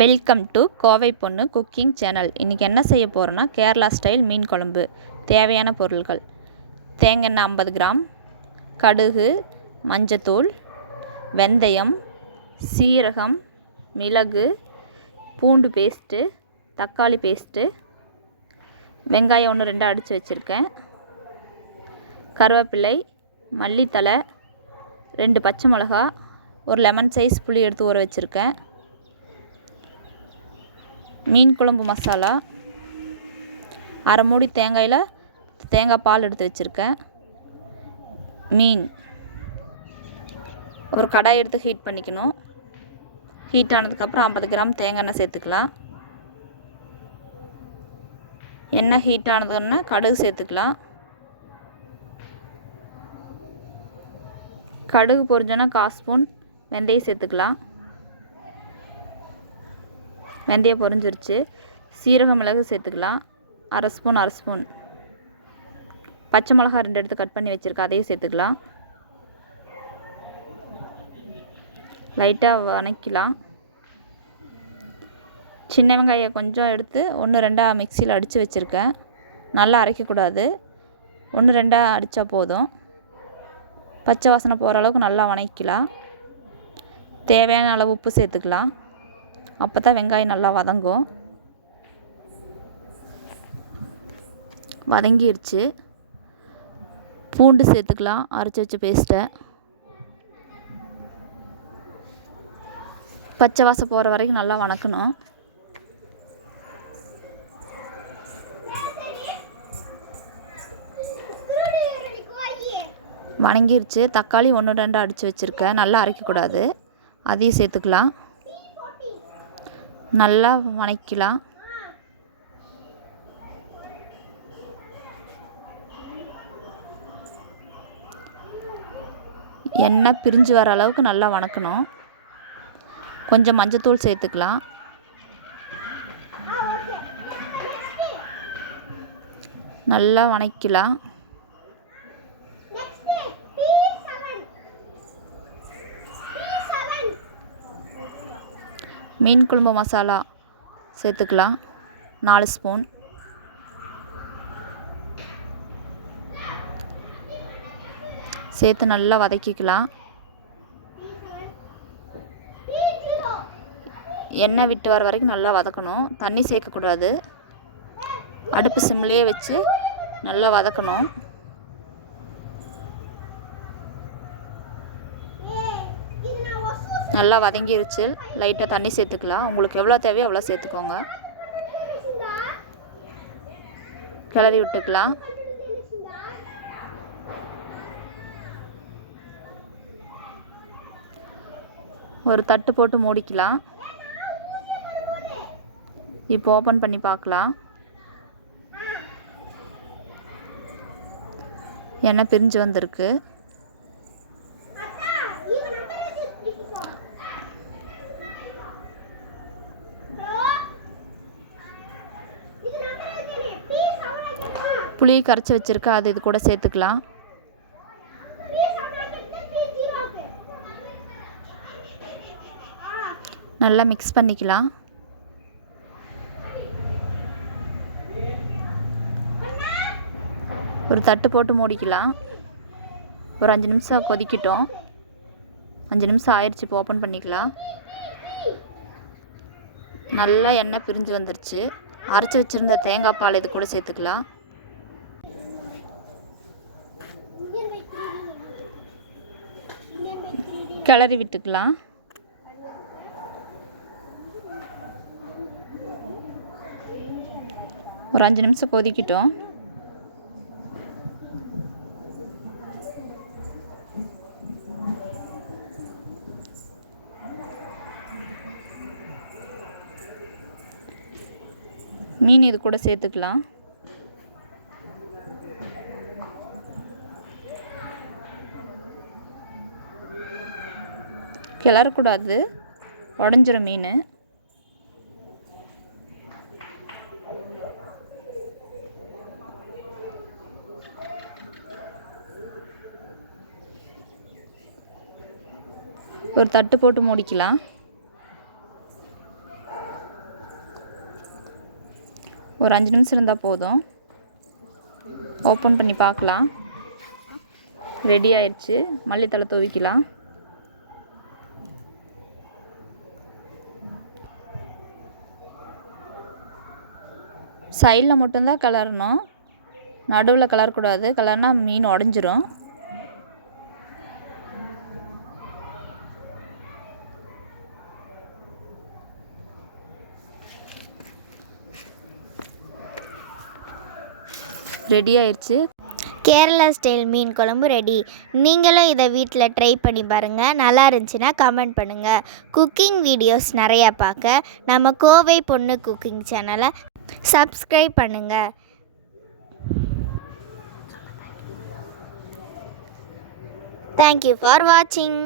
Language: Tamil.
வெல்கம் டு கோவை பொண்ணு குக்கிங் சேனல். இன்றைக்கி என்ன செய்ய போகிறோன்னா கேரளா ஸ்டைல் மீன் குழம்பு. தேவையான பொருட்கள்: தேங்காய் 50 கிராம், கடுகு, மஞ்சத்தூள், வெந்தயம், சீரகம், மிளகு, பூண்டு பேஸ்ட்டு, தக்காளி பேஸ்ட்டு, வெங்காயம் 1-2 அடித்து வச்சுருக்கேன், கருவேப்பிலை, மல்லித்தலை, 2 பச்சை மிளகா, ஒரு லெமன் சைஸ் புளி எடுத்து ஊற வச்சுருக்கேன், மீன் குழம்பு மசாலா, அரை மூடி தேங்காய் பால் எடுத்து வச்சுருக்கேன், மீன். ஒரு கடாய் எடுத்து ஹீட் பண்ணிக்கணும். ஹீட் ஆனதுக்கப்புறம் 50 கிராம் தேங்காய் எண்ணெய் சேர்த்துக்கலாம். எண்ணெய் ஹீட் ஆனதுன்னா கடுகு சேர்த்துக்கலாம். கடுகு பொரிஞ்சோன்னா 1/4 ஸ்பூன் வெந்தயம் சேர்த்துக்கலாம். வெந்தயம் பொரிஞ்சிருச்சு. சீரக மிளகு சேர்த்துக்கலாம். அரை ஸ்பூன். பச்சை மிளகா 2 எடுத்து கட் பண்ணி வச்சுருக்கேன், அதையும் சேர்த்துக்கலாம். லைட்டாக வதக்கிக்கலாம். சின்ன வெங்காயம் கொஞ்சம் எடுத்து 1-2 மிக்சியில் அடித்து வச்சுருக்கேன். நல்லா அரைக்கக்கூடாது, 1-2 அடித்தா போதும். பச்சை வாசனை போகிற அளவுக்கு நல்லா வதக்கிக்கலாம். தேவையான அளவு உப்பு சேர்த்துக்கலாம். அப்போ தான் வெங்காயம் நல்லா வதங்கும். வதங்கிருச்சு. பூண்டு சேர்த்துக்கலாம், அரைச்சி வச்ச பேஸ்ட்டை. பச்சை வாசம் போகிற வரைக்கும் நல்லா வதக்கணும். வதங்கிருச்சு. தக்காளி 1-2 அடித்து வச்சுருக்கேன், நல்லா அரைக்கக்கூடாது, அதையும் சேர்த்துக்கலாம். நல்லா வதக்கிக்கலாம். எண்ணெய் பிரிஞ்சு வர அளவுக்கு நல்லா வதக்கணும். கொஞ்சம் மஞ்சத்தூள் சேர்த்துக்கலாம். நல்லா வதக்கிக்கலாம். மீன் குழம்பு மசாலா சேர்த்துக்கலாம், 4 ஸ்பூன். சேர்த்து நல்லா வதக்கிக்கலாம். எண்ணெய் விட்டு வர வரைக்கும் நல்லா வதக்கணும். தண்ணி சேர்க்கக்கூடாது. அடுப்பு சிம்லேயே வச்சு நல்லா வதக்கணும். நல்லா வதங்கிருச்சு. லைட்டாக தண்ணி சேர்த்துக்கலாம். உங்களுக்கு எவ்வளோ தேவையோ அவ்வளோ சேர்த்துக்கோங்க. கிளறி விட்டுக்கலாம். ஒரு தட்டு போட்டு மூடிக்கலாம். இப்போ ஓப்பன் பண்ணி பார்க்கலாம். எண்ணெய் பிரிஞ்சு வந்திருக்கு. புளியை கரைச்சி வச்சுருக்க, அது இது கூட சேர்த்துக்கலாம். நல்லா மிக்ஸ் பண்ணிக்கலாம். ஒரு தட்டு போட்டு மூடிக்கலாம். ஒரு 5 நிமிஷம் கொதிக்கட்டும். 5 நிமிஷம் ஆயிடுச்சு. இப்போ ஓப்பன் பண்ணிக்கலாம். நல்லா எண்ணெய் பிரிஞ்சு வந்துருச்சு. அரைச்சி வச்சுருந்த தேங்காய் பால் இது கூட சேர்த்துக்கலாம். கிளறி விட்டுக்கலாம். ஒரு 5 நிமிஷம் கொதிக்கட்டும். மீன் இது கூட சேர்த்துக்கலாம். கிளறக்கூடாது, உடஞ்சிரும் மீன். ஒரு தட்டு போட்டு மூடிக்கலாம். ஒரு 5 நிமிஷம் இருந்தால் போதும். ஓப்பன் பண்ணி பார்க்கலாம். ரெடி ஆயிடுச்சு. மல்லித்தழை தூவிக்கலாம். சைடில் மட்டும்தான் கிளறணும், நடுவில் கிளறக்கூடாது. கிளறினா மீன் உடஞ்சிரும். ரெடி ஆயிடுச்சு. கேரளா ஸ்டைல் மீன் குழம்பு ரெடி. நீங்களும் இதை வீட்டில் ட்ரை பண்ணி பாருங்கள். நல்லா இருந்துச்சுன்னா கமெண்ட் பண்ணுங்கள். குக்கிங் வீடியோஸ் நிறையா பார்க்க நம்ம கோவை பொண்ணு குக்கிங் சேனலை சப்ஸ்கிரைப் பண்ணுங்கள். தேங்க்யூ ஃபார் வாட்சிங்.